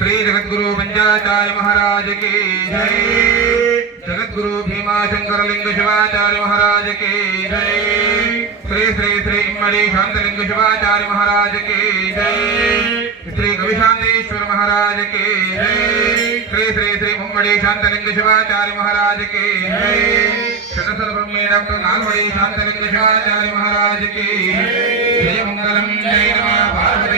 श्री जगद्गुरु पंचाचार्य महाराज की जय। जगद्गुरु भीमाशंकर लिंग शिवाचार्य महाराज की जय। श्री श्री श्री इम्मड़ी शांतलिंग शिवाचार्य महाराज की जय। श्री कविशांतेश्वर महाराज की जय। श्री श्री श्री मुम्मड़ी शांतलिंग शिवाचार्य महाराज की जय। शतसर ब्रह्मे डॉक्टर नागमणि शांतलिंग शिवाचार्य महाराज की जय। मंगलम, जय नमः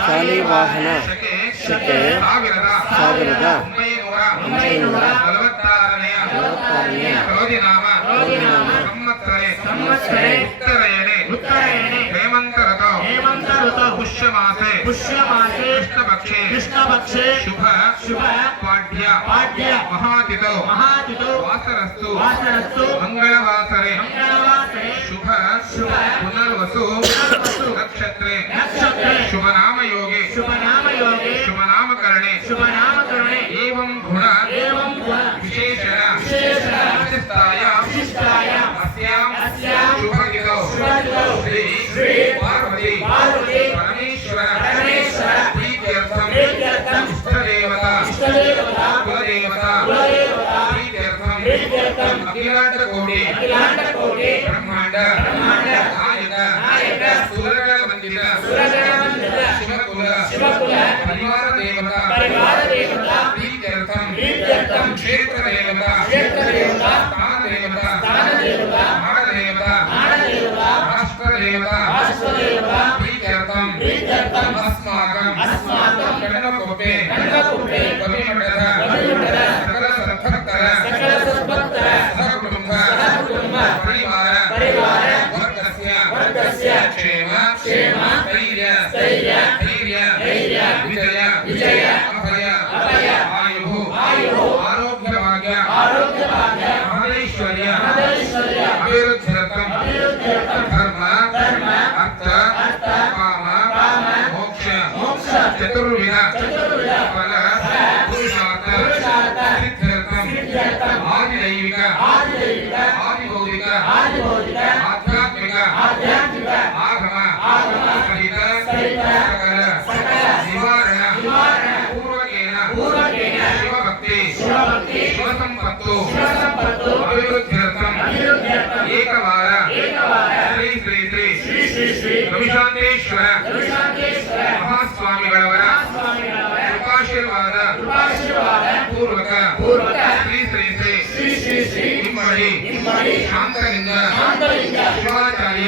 ಶಾಲಿವಾಹನ ಶಾಲಿವಾಹನ ಶಕೆ ಶಕೆ ಸಾವಿರದ ಸಾವಿರದ ಒಂಬೈನೂರ ಒಂಬೈನೂರ ನಲವತ್ತಾರನೆಯ ನಲವತ್ತಾರನೆಯ ಕ್ರೋಧಿನಾಮ ಕ್ರೋಧಿನಾಮ ಸಂವತ್ಸರೆ ಸಂವತ್ಸರೆ ಉತ್ತರಯಣೆ ಉತ್ತರಾಯಣೆ ಹೇಮಂತ ಋತು ಹೇಮಂತ ಋತು ಪುಷ್ಯಮಾಸೆ ಪುಷ್ಯಮಾಸೆ ಕೃಷ್ಣಪಕ್ಷೆ ಕೃಷ್ಣಪಕ್ಷೆ ಶುಭ ಶುಭ ಪಾಠ್ಯ ಪಾಡ್ಯ ಮಹಾತಿಥೌ ಮಹಾತಿಥು ವಾಸರಸ್ತು ವಾಸರಸ್ತು ಮಂಗಳವಾಸರೆ ಮಂಗಳವಾಸರೆ శుభనామకరణే. ఏం గుణ ఏం గుణ. విశేషణ. విశేషణ. విశిష్టాయ. విశిష్టాయ. అస్యాం. అస్యాం. శుభగితౌ శుభగితౌ శ్రీ శ్రీ పార్వతి. పార్వతి. పరమేశ్వర. పరమేశ్వర. ప్రీత్యర్థం. ప్రీత్యర్థం. ఇష్టదేవత. ఇష్టదేవత. కులదేవత. కులదేవత. ప్రీత్యర్థం. ప్రీత్యర్థం. అఖిలాండ కోటి అఖిలాండ కోటి బ్రహ్మాండ. బ్రహ్మాండ. నాయక. నాయక. సురగణ మందిర సురగణ మందిర శివకుల. శివకుల. प्रीत्यर्थम क्षेत्र देवता स्थान देवता नाग देवता राष्ट्र देवता प्रीत्यर्थम अस्माकं कण्णकुप्पे कविमठः ಚತುರ್ವಿಧ ಚತುರ್ವಿಧ ಫಲ ಪುರುಷಾರ್ಥ ಪುರುಷಾರ್ಥ ಸಿದ್ಧ್ಯರ್ಥಂ ಸಿದ್ಧ್ಯರ್ಥಂ ಆದಿದೈವಿಕ ಆದಿದೈವಿಕ ಆದಿಭೌತಿಕ ಆದಿಭೌತಿಕ ಆಧ್ಯಾತ್ಮಿಕ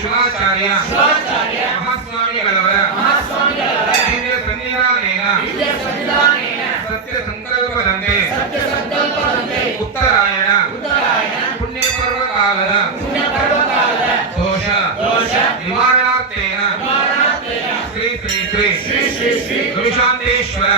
ಶಿವಾಚಾರ್ಯ ಮಹಾಸ್ವಾಮಿಗಳವರ ದಿವ್ಯ ಸನ್ನಿಧಾನೇನ ಸತ್ಯ ಸಂಕಲ್ಪದಂತೆ ಉತ್ತರಾಯಣ ಪುಣ್ಯ ಪರ್ವಕಾಲದ ದೋಷ ನಿವಾರಣಾರ್ಥೇನ ಶ್ರೀ ಶ್ರೀ ಶ್ರೀ ಶ್ರೀ ಶ್ರೀ ಗವಿಶಾಂತೇಶ್ವರ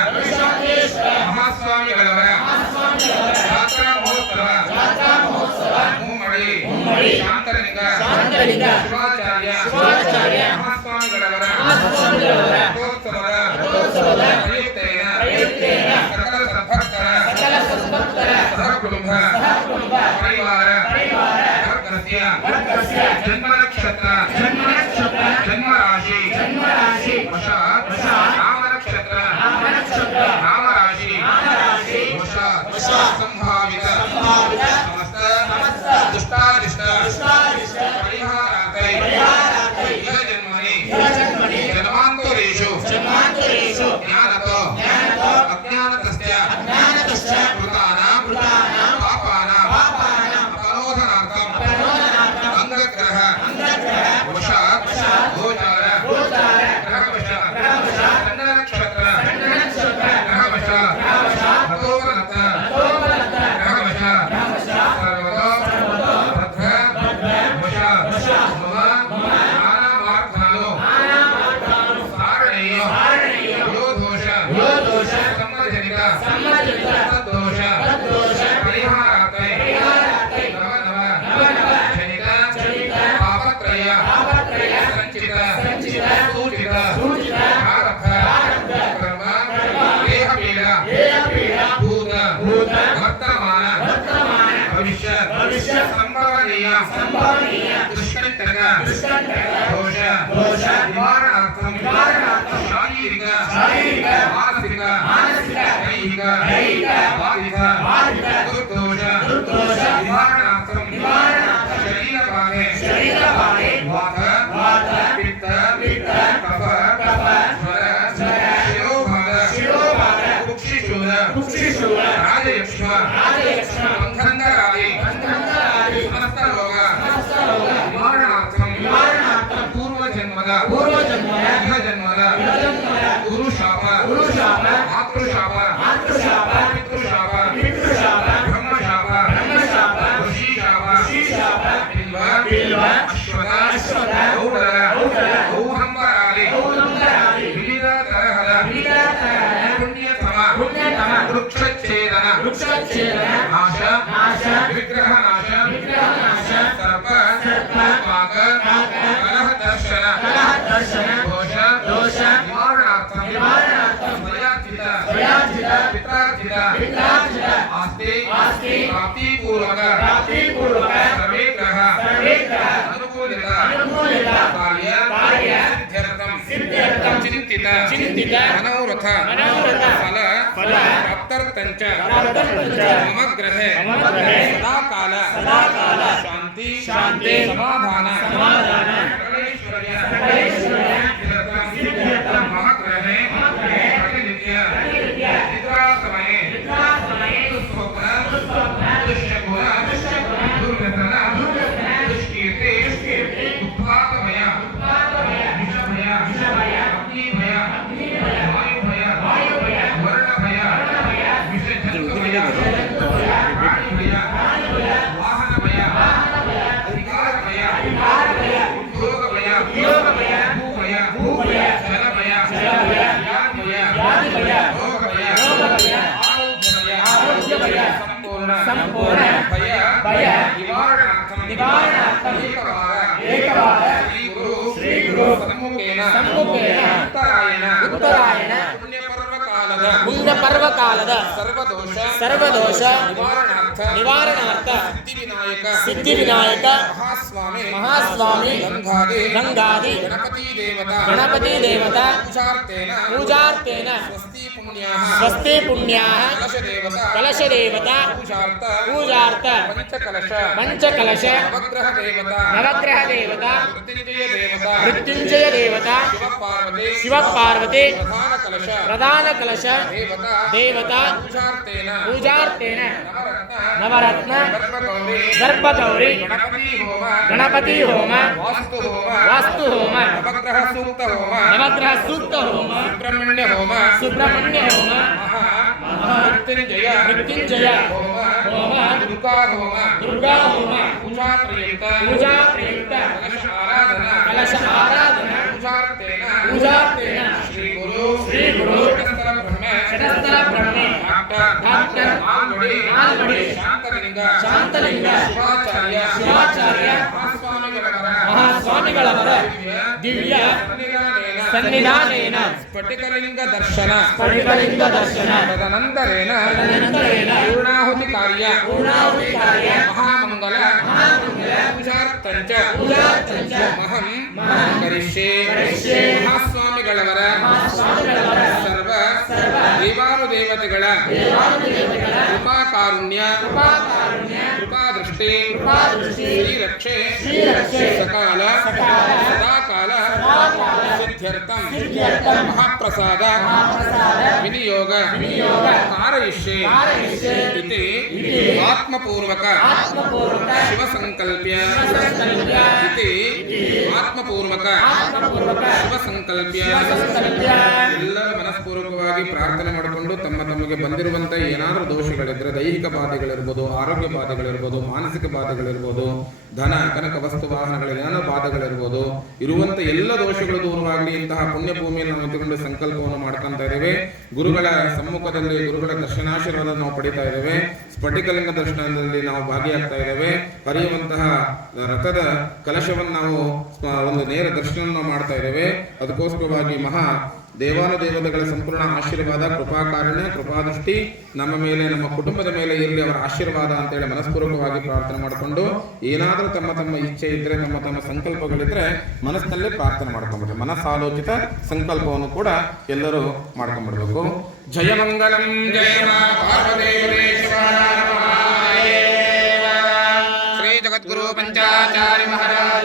ಶಾಂತಲಿಂಗ ಶಾಂತಲಿಂಗ ಶಿವಾಚಾರ್ಯ ಶಿವಾಚಾರ್ಯ ಮಹಾಸ್ವಾಮಿಗಳವರ ಮಹಾಸ್ವಾಮಿಗಳವರ ರಥೋತ್ಸವದ ರಥೋತ್ಸವದ ಪ್ರಯುಕ್ತೇನ ಪ್ರಯುಕ್ತೇನ ಸಕಲ ಸದ್ಭಕ್ತರ ಸಕಲ ಸದ್ಭಕ್ತರ ಸಹಕುಟುಂಬ ಸಹಕುಟುಂಬ ಪರಿವಾರ ಪರಿವಾರ ವರ್ಗಸ್ಯ ವರ್ಗಸ್ಯ ಜನ್ಮ ನಕ್ಷತ್ರ ಸೂಚಿತ ಆರಬ್ಧ ಕರ್ಮ ದೇಹಪೀಡ ಭೂತ ವರ್ತಮಾನ ಭವಿಷ್ಯ ಸಂಭವನೀಯ ದೃಷ್ಟಾಂತಕ ದೋಷ ನಿವಾರಣಾರ್ಥಂ ಶಾರೀರಿಕ ಮಾನಸಿಕ ದೈಹಿಕ ಬಾಧಿತ ದುರ್ದೋಷ ನಿವಾರಣಾರ್ಥಂ ಶರೀರ ಬಾಧೆ ವಾತ కుక్షిశువ రాజయక్ష్మ मनोरथ फल। प्राप्तर्तञ्च मम गृहे सदा काल शान्ति। समाधान। ಸಂಪೂರ್ಣ ಭಯ ಭಯ ನಿವಾರಣಾರ್ಥಂ ನಿವಾರಣಾರ್ಥಂ ಏಕವಾದ ಏಕವಾದ ಶ್ರೀ ಗುರು ಶ್ರೀ ಗುರು ಸಮ್ಮುಖೇನ ಸಮ್ಮುಖೇನ ಉತ್ತರಾಯಣ ಉತ್ತರಾಯಣ ಮುಂದಿನ ಪರ್ವಕಾಲದ ಸರ್ವದೋಷ ಸರ್ವದೋಷ ನಿವಾರಣಾರ್ಥ ನಿವಾರಣಾರ್ಥ ಸಿದ್ಧಿವಿನಾಯಕ ಸಿದ್ಧಿವಿನಾಯಕ ಮಹಾಸ್ವಾಮಿ ಮಹಾಸ್ವಾಮಿ ಗಂಗಾದಿ ಗಂಗಾದಿ ಗಣಪತಿ ದೇವತಾ ಗಣಪತಿ ದೇವತಾ ಪೂಜಾರ್ಥೇನ ಪೂಜಾರ್ಥೇನ ಸ್ವಸ್ತಿ ಪುಣ್ಯಾಹ ಸ್ವಸ್ತಿ ಪುಣ್ಯಾಹ ಕಲಶ ದೇವತಾ ಕಲಶ ದೇವತಾ ಪೂಜಾರ್ಥ ಪೂಜಾರ್ಥ ಪಂಚಕಲಶ ಪಂಚಕಲಶ ನವಗ್ರಹ ದೇವತಾ ನವಗ್ರಹ ದೇವತಾ ಮೃತ್ಯುಂಜಯ ದೇವತಾ ಮೃತ್ಯುಂಜಯ ದೇವತಾ ಶಿವ ಪಾರ್ವತಿ ಶಿವ ಪಾರ್ವತಿ ಪ್ರಧಾನ ಕಲಶ ಪ್ರಧಾನ ಕಲಶ देवता पूजार्थेन नवरत्न। गर्भगौरी गणपति होम। वास्तु होम। नवग्रह सूक्त होम। नवग्रह होम। सुब्रह्मण्य होम सुब्रह्मण्य होम मृत्युंजय। मृत्युंजय। होम। दुर्गा होम। दुर्गा होम पूजा पर्यंत पूजा पर्यंत ಶಾಂತಲಿಂಗ ಶಿವಾಚಾರ್ಯ ಶಿವಾಚಾರ್ಯ ಮಹಾಸ್ವಾಮಿಗಳವರ ದಿವ್ಯ ಸನ್ನಿಧಾನೇನ ಸ್ಫಟಿಕಲಿಂಗ ದರ್ಶನ ಸ್ಫಟಿಕಲಿಂಗ ದರ್ಶನ ತದನಂತರೇನ ತದನಂತರೇನ ಪೂರ್ಣಾಹುತಿ ಕಾರ್ಯ ಪೂರ್ಣಾಹುತಿ ಕಾರ್ಯ ಮಹಾಮಂಗಲ ಮಹಾಮಂಗಲ ಪೂಜಾರ್ಥಂಚ ಪೂಜಾರ್ಥಂಚ ಮಹಂ ಮಹಂ ಕರಿಷ್ಯೆ ಕರಿಷ್ಯೆ ಮಹಾಸ್ವಾಮಿಗಳವರ ಮಹಾಸ್ವಾಮಿಗಳವರ ಸರ್ವ ಸರ್ವ ದೇವಾನು ದೇವತೆಗಳ ದೇವಾನು ದೇವತೆಗಳ ಕೃಪಾ ಕಾರುಣ್ಯ ಶ್ರೀರಕ್ಷೆ ಶ್ರೀರಕ್ಷೆ. ಸಕಾಲ. ಸದಾಕಾಲ. ಸಿದ್ಧ್ಯರ್ಥಂ. ಮಹಾಪ್ರಸಾದ. ವಿನಿಯೋಗ. ಕಾರಯಿಷ್ಯೆ ಇತಿ ಆತ್ಮಪೂರ್ವಕ. ಶಿವಸಂಕಲ್ಪ್ಯ. ಆತ್ಮಪೂರ್ವಕ. ಶಿವಸಂಕಲ್ಪ್ಯ. ಎಲ್ಲರೂ ಮನಸ್ಪೂರ್ವಕವಾಗಿ ಪ್ರಾರ್ಥನೆ ಮಾಡಿಕೊಂಡು ತಮ್ಮ ತಮಗೆ ಬಂದಿರುವಂತಹ ಏನಾದರೂ ದೋಷಗಳಿದ್ರೆ ದೈಹಿಕ ಬಾಧೆಗಳಿರ್ಬೋದು, ಆರೋಗ್ಯ ಬಾಧೆಗಳಿರ್ಬೋದು, ಮಾನಸಿಕ ಬಾಧೆಗಳಿರ್ಬೋದು, ಧನ, ಕನಕ, ವಸ್ತು, ವಾಹನಗಳ ಜ್ಞಾನ ಬಾಧೆಗಳಿರ್ಬೋದು, ಇರುವಂತ ಎಲ್ಲ ದೋಷಗಳು ದೂರವಾಗಲಿ, ಇಂತಹ ಪುಣ್ಯ ಭೂಮಿಯನ್ನು ನಾವು ಇಟ್ಟುಕೊಂಡು ಸಂಕಲ್ಪವನ್ನು ಮಾಡ್ಕೊಂತ ಇದ್ದೇವೆ. ಗುರುಗಳ ಸಮ್ಮುಖದಲ್ಲಿ, ಗುರುಗಳ ದರ್ಶನಾಶೀರ್ವಾದ ನಾವು ಪಡಿತಾ ಇದ್ದೇವೆ. ಸ್ಫಟಿಕಲಿಂಗ ದರ್ಶನದಲ್ಲಿ ನಾವು ಭಾಗಿಯಾಗ್ತಾ ಇದ್ದೇವೆ. ಹರಿಯುವಂತಹ ರಥದ ಕಲಶವನ್ನು ನಾವು ಒಂದು ನೇರ ದರ್ಶನವನ್ನು ನಾವು ಮಾಡ್ತಾ ಇದ್ದೇವೆ. ಅದಕ್ಕೋಸ್ಕರವಾಗಿ ಮಹಾ ದೇವಾನುದೇವತೆಗಳ ಸಂಪೂರ್ಣ ಆಶೀರ್ವಾದ ಕೃಪಾಕಾರಣ್ಯ ಕೃಪಾದೃಷ್ಟಿ, ನಮ್ಮ ಮೇಲೆ, ನಮ್ಮ ಕುಟುಂಬದ ಮೇಲೆ ಇರಲಿ, ಅವರ ಆಶೀರ್ವಾದ ಅಂತೇಳಿ ಮನಸ್ಪೂರ್ವಕವಾಗಿ ಪ್ರಾರ್ಥನೆ ಮಾಡಿಕೊಂಡು, ಏನಾದರೂ ತಮ್ಮ ತಮ್ಮ ಇಚ್ಛೆ ಇದ್ರೆ, ತಮ್ಮ ತಮ್ಮ ಸಂಕಲ್ಪಗಳಿದ್ರೆ ಮನಸ್ಸಿನಲ್ಲೇ ಪ್ರಾರ್ಥನೆ ಮಾಡ್ಕೊಂಡ್ಬಿಡ್ರಿ. ಮನಸ್ಸಾಲೋಚಿತ ಸಂಕಲ್ಪವನ್ನು ಕೂಡ ಎಲ್ಲರೂ ಮಾಡ್ಕೊಂಡ್ಬಿಡ್ಬೇಕು. ಜಯ ಮಂಗಲಂ, ಜಯ ಶ್ರೀ ಜಗದ್ಗುರು ಪಂಚಾಚಾರ್ಯ ಮಹಾರಾಜ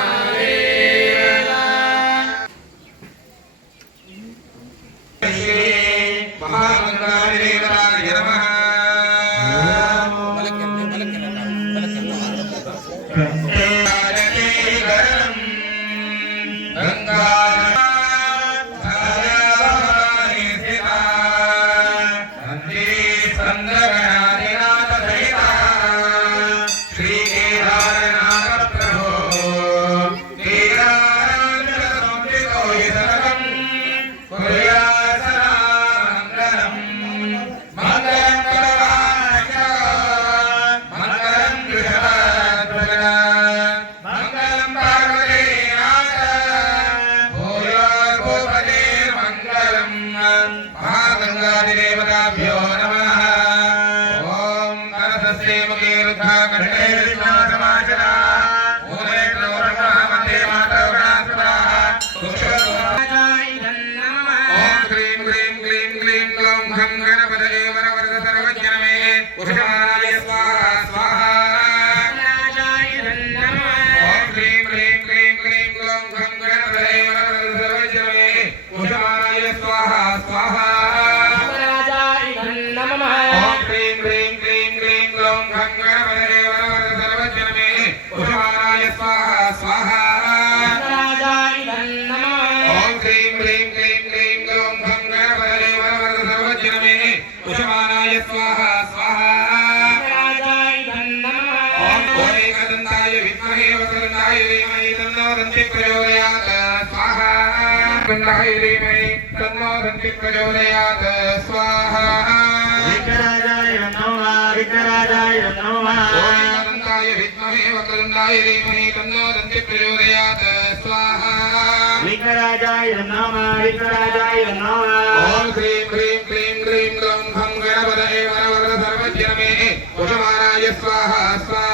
ఉషమానాయ స్వాహ స్వాహ ఓరేకదంతాయ విద్మహే వసంతాయ ధీమహి తన్నో దంతి ప్రచోదయాత్ స్వాహ దంతాయ ధీమహి తన్నో దంతి ప్రచోదయాత్ స్వాహ విఘ్నరాజాయ నమః విఘ్నరాజాయ నమః ఓరేకదంతాయ విద్మహే వసంతాయ ధీమహి తన్నో దంతి ప్రచోదయాత్ స్వాహ విఘ్నరాజాయ నమ విఘ్నరాజాయ నమ ఓం శ్రీం హ్రీం క్లీం గ్రీం గ్లౌం హం గణపతయే వరవరద సర్వజ్ఞమే కుశమానాయ స్వాహ స్వాహ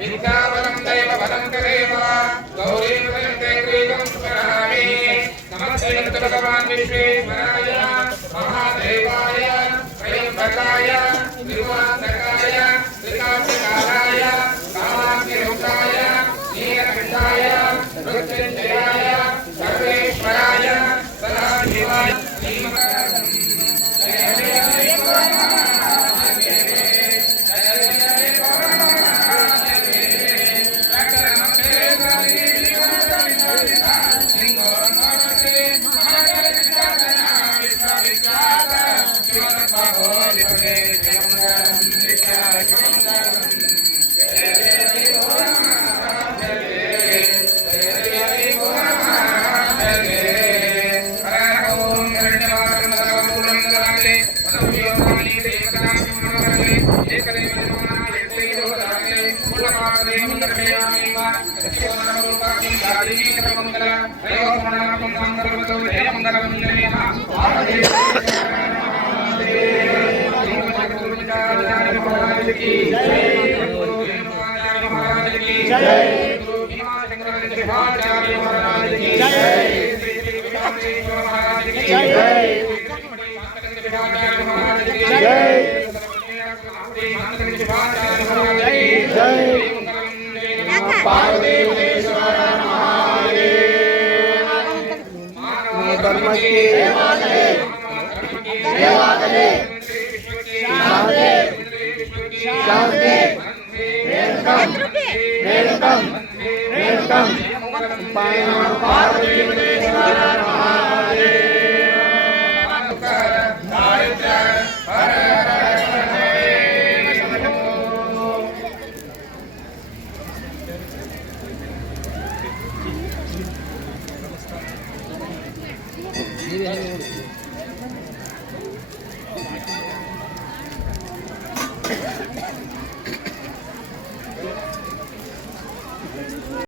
విద్యాబలం దైవ బలం తదేవ గౌరీం తే క్రీడం స్మరామి. నమస్తే భగవాన్ విశ్వేశ్వరాయ శాంతి. వెల్కమ్. వెల్కమ్. వెల్కమ్. పైన పార్వతీ